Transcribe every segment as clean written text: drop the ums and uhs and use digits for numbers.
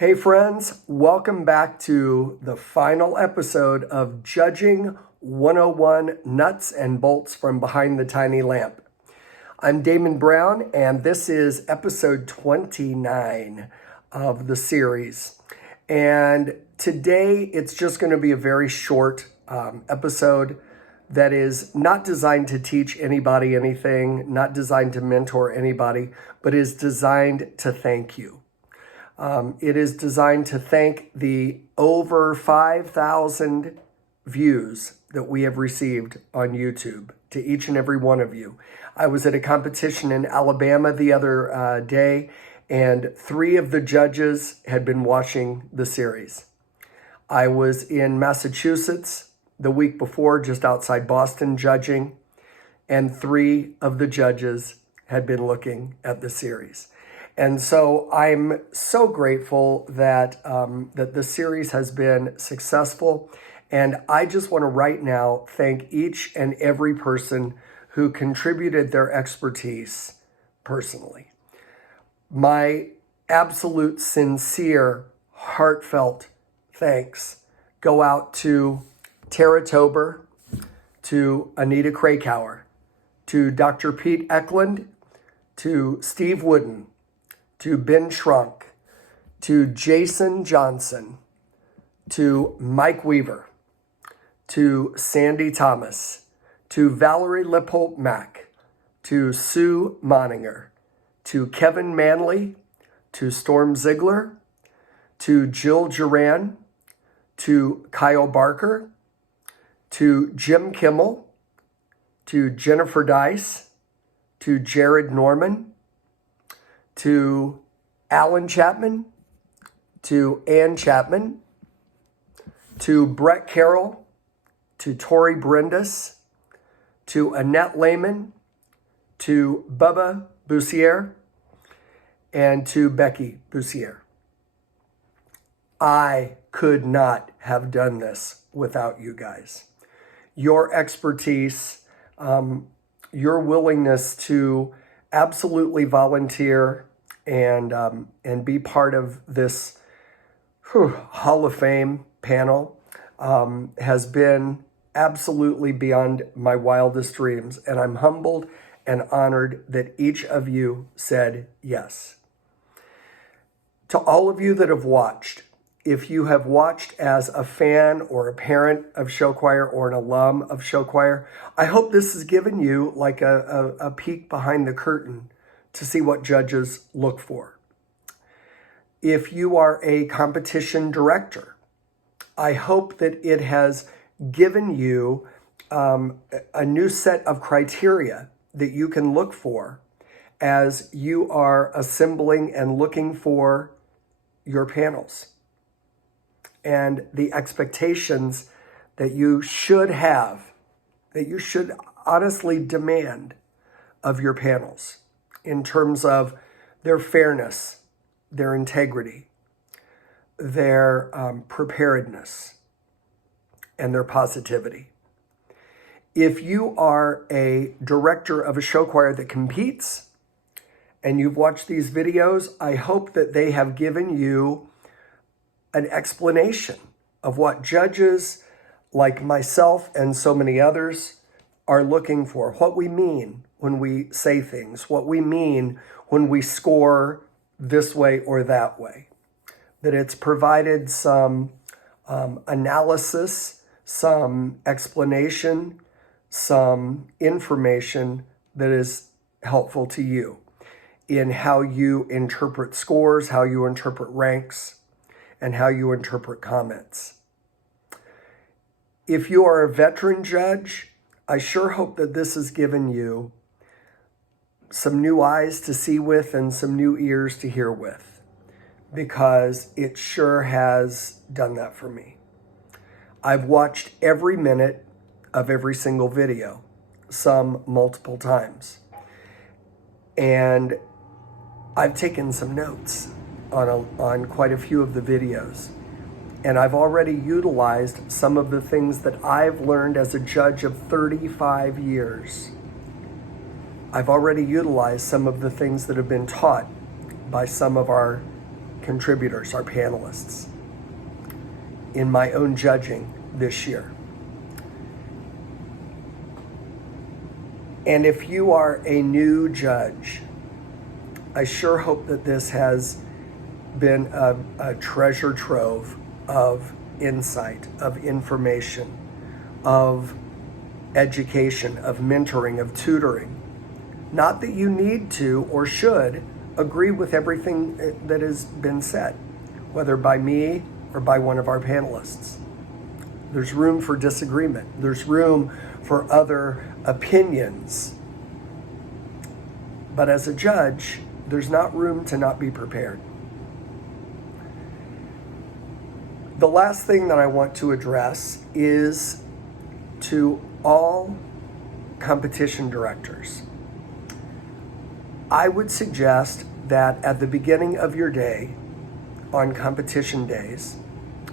Hey friends, welcome back to the final episode of Judging 101 Nuts and Bolts from Behind the Tiny Lamp. I'm Damon Brown, and this is episode 29 of the series. And today it's just going to be a very short episode that is not designed to teach anybody anything, not designed to mentor anybody, but is designed to thank you. It is designed to thank the over 5,000 views that we have received on YouTube, to each and every one of you. I was at a competition in Alabama the other day, and 3 of the judges had been watching the series. I was in Massachusetts the week before, just outside Boston, judging, and 3 of the judges had been looking at the series. And so I'm so grateful that that the series has been successful. And I just want to right now thank each and every person who contributed their expertise personally. My absolute sincere, heartfelt thanks go out to Tara Tober, to Anita Krakauer, to Dr. Pete Eklund, to Steve Wooden, to Ben Shrunk, to Jason Johnson, to Mike Weaver, to Sandy Thomas, to Valerie Lipholt-Mack, to Sue Moninger, to Kevin Manley, to Storm Ziegler, to Jill Duran, to Kyle Barker, to Jim Kimmel, to Jennifer Dice, to Jared Norman, to Alan Chapman, to Ann Chapman, to Brett Carroll, to Tori Brindis, to Annette Lehman, to Bubba Bussiere, and to Becky Bussiere. I could not have done this without you guys. Your expertise, your willingness to absolutely volunteer and be part of this Hall of Fame panel has been absolutely beyond my wildest dreams. And I'm humbled and honored that each of you said yes. To all of you that have watched, if you have watched as a fan or a parent of show choir or an alum of show choir, I hope this has given you like a peek behind the curtain to see what judges look for. If you are a competition director, I hope that it has given you a new set of criteria that you can look for as you are assembling and looking for your panels, and the expectations that you should have, that you should honestly demand of your panels in terms of their fairness, their integrity, their preparedness, and their positivity. If you are a director of a show choir that competes and you've watched these videos, I hope that they have given you an explanation of what judges like myself and so many others are looking for, what we mean when we say things, what we mean when we score this way or that way. That it's provided some analysis, some explanation, some information that is helpful to you in how you interpret scores, how you interpret ranks, and how you interpret comments. If you are a veteran judge, I sure hope that this has given you some new eyes to see with and some new ears to hear with, because it sure has done that for me. I've watched every minute of every single video, some multiple times, and I've taken some notes on quite a few of the videos. And I've already utilized some of the things that I've learned as a judge of 35 years. I've already utilized some of the things that have been taught by some of our contributors, our panelists, in my own judging this year. And if you are a new judge, I sure hope that this has been a treasure trove of insight, of information, of education, of mentoring, of tutoring. Not that you need to or should agree with everything that has been said, whether by me or by one of our panelists. There's room for disagreement. There's room for other opinions. But as a judge, there's not room to not be prepared. The last thing that I want to address is to all competition directors. I would suggest that at the beginning of your day, on competition days,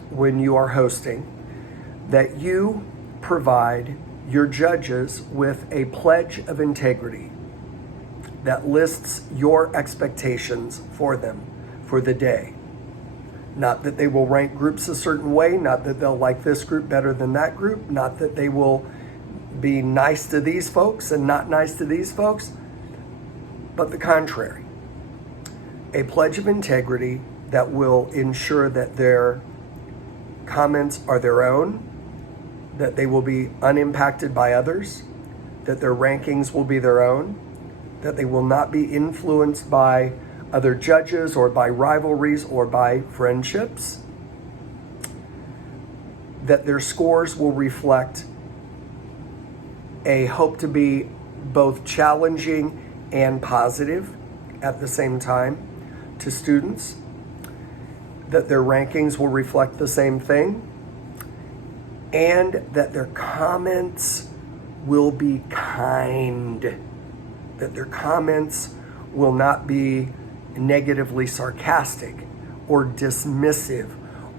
when you are hosting, that you provide your judges with a pledge of integrity that lists your expectations for them for the day. Not that they will rank groups a certain way, not that they'll like this group better than that group, not that they will be nice to these folks and not nice to these folks, but the contrary. A pledge of integrity that will ensure that their comments are their own, that they will be unimpacted by others, that their rankings will be their own, that they will not be influenced by other judges or by rivalries or by friendships, that their scores will reflect a hope to be both challenging and positive at the same time to students, that their rankings will reflect the same thing, and that their comments will be kind, that their comments will not be negatively sarcastic or dismissive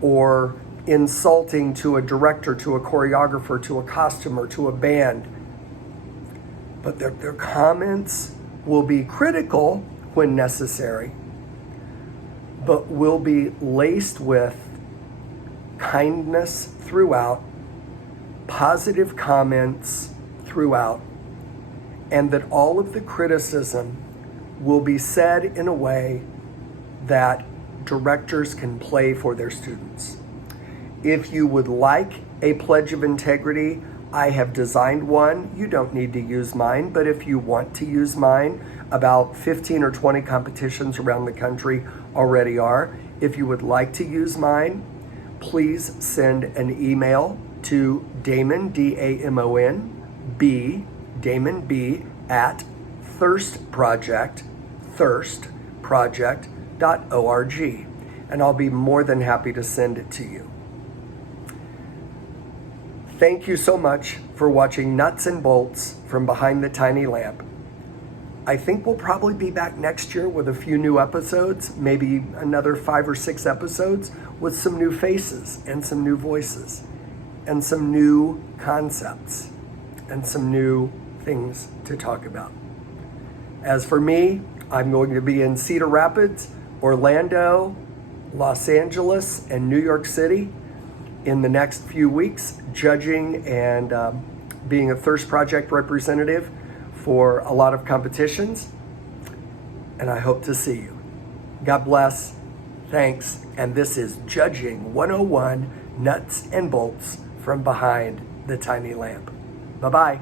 or insulting to a director, to a choreographer, to a costumer, to a band. But their comments will be critical when necessary, but will be laced with kindness throughout, positive comments throughout, and that all of the criticism will be said in a way that directors can play for their students. If you would like a pledge of integrity, I have designed one. You don't need to use mine, but if you want to use mine, about 15 or 20 competitions around the country already are. If you would like to use mine, please send an email to Damon, D-A-M-O-N, B, Damon B, at thirstproject.org, and I'll be more than happy to send it to you. Thank you so much for watching Nuts and Bolts from Behind the Tiny Lamp. I think we'll probably be back next year with a few new episodes, maybe another 5 or 6 episodes with some new faces and some new voices and some new concepts and some new things to talk about. As for me, I'm going to be in Cedar Rapids, Orlando, Los Angeles, and New York City in the next few weeks, judging and being a Thirst Project representative for a lot of competitions. And I hope to see you. God bless. Thanks. And this is Judging 101, Nuts and Bolts from Behind the Tiny Lamp. Bye-bye.